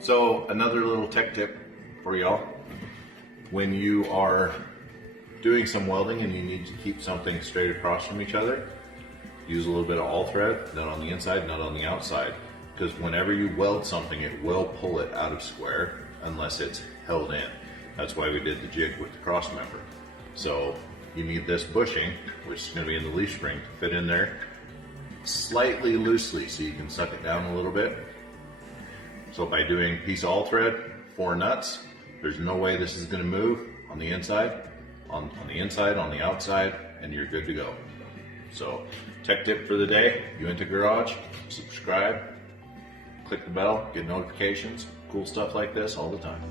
So another little tech tip for y'all. When you are doing some welding and you need to keep something straight across from each other, use a little bit of all thread, not on the inside, not on the outside. Because whenever you weld something, it will pull it out of square unless it's held in. That's why we did the jig with the cross member. So you need this bushing, which is going to be in the leaf spring, to fit in there slightly loosely so you can suck it down a little bit. So by doing piece all thread, 4 nuts, there's no way this is going to move on the inside, on the inside, on the outside, and you're good to go. So tech tip for the day, Uinta Garage, subscribe, click the bell, get notifications, cool stuff like this all the time.